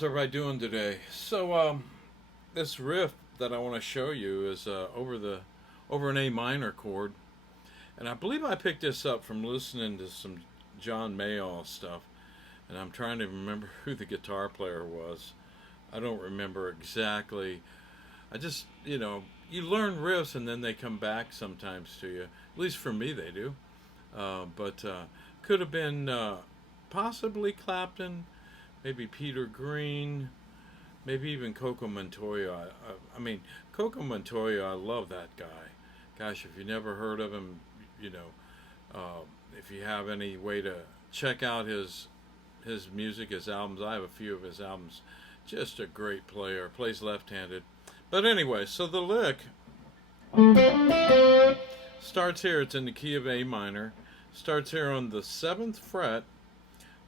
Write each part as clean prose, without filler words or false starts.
How's everybody doing today? This riff that I want to show you is over an A minor chord, and I believe I picked this up from listening to some John Mayall stuff, and I'm trying to remember who the guitar player was. I don't remember exactly. I just, you learn riffs and then they come back sometimes to you. At least for me, they do. But could have been possibly Clapton, maybe Peter Green, maybe even Coco Montoya. I mean, Coco Montoya, I love that guy. Gosh, if you never heard of him, if you have any way to check out his music, his albums, I have a few of his albums. Just a great player, plays left-handed. But anyway, so the lick starts here. It's in the key of A minor. Starts here on the 7th fret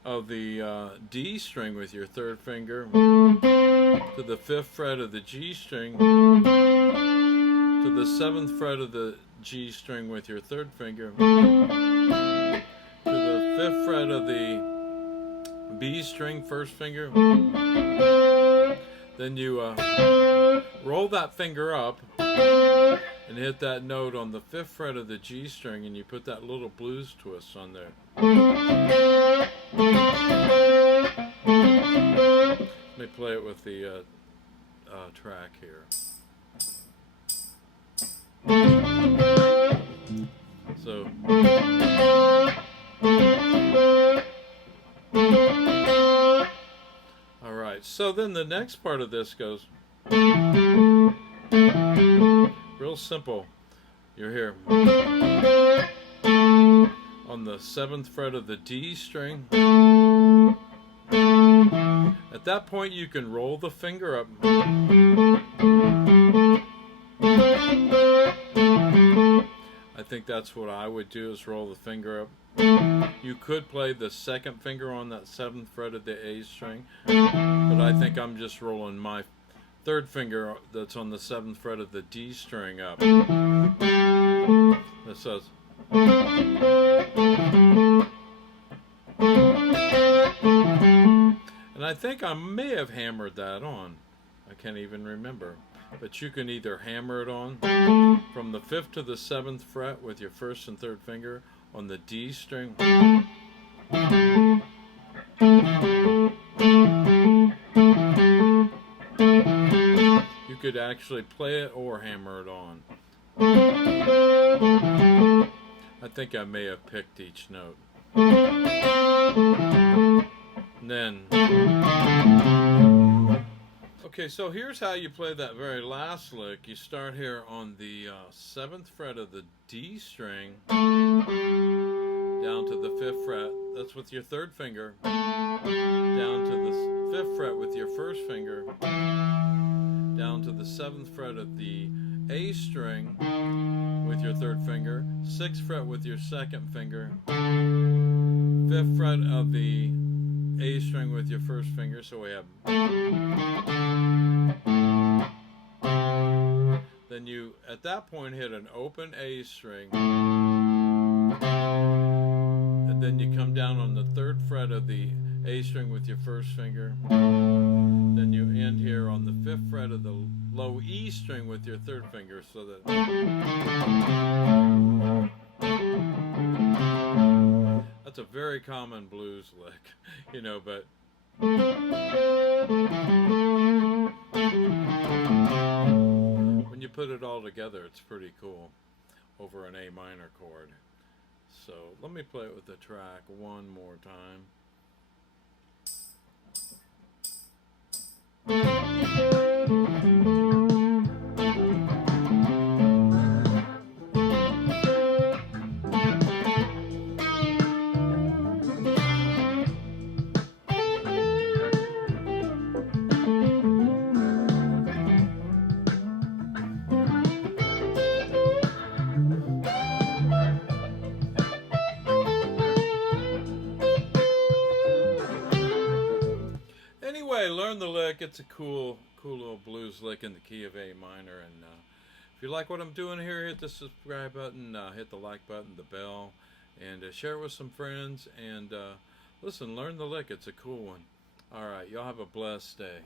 of the D string with your third finger, to the 5th fret of the G string, to the 7th fret of the G string with your third finger, to the 5th fret of the B string, first finger. Then you roll that finger up and hit that note on the 5th fret of the G string, and you put that little blues twist on there. Let me play it with the track here. So. Alright, so then the next part of this goes real simple. You're here on the 7th fret of the D string. At that point you can roll the finger up. I think that's what I would do, is roll the finger up. You could play the 2nd finger on that 7th fret of the A string, but I think I'm just rolling my 3rd finger that's on the 7th fret of the D string up. It says, and I think I may have hammered that on. I can't even remember. But you can either hammer it on from the 5th to the 7th fret with your 1st and 3rd finger on the D string. You could actually play it or hammer it on. I think I may have picked each note. And then, okay, so here's how you play that very last lick. You start here on the 7th fret of the D string, down to the 5th fret. That's with your 3rd finger. Down to the 5th fret with your 1st finger. Down to the 7th fret of the A string with your 3rd finger. 6th fret with your 2nd finger. 5th fret of the A string with your 1st finger. So we have. Then you, at that point, hit an open A string. And then you come down on the 3rd fret of the A string with your 1st finger. Then you end here on the 5th fret of the low E string with your 3rd finger, so that that's a very common blues lick, but when you put it all together, it's pretty cool over an A minor chord. So let me play it with the track one more time. Anyway, learn the lick. It's a cool little blues lick in the key of A minor. And if you like what I'm doing here, hit the subscribe button, hit the like button, the bell, and share it with some friends. And listen, learn the lick. It's a cool one. All right, y'all have a blessed day.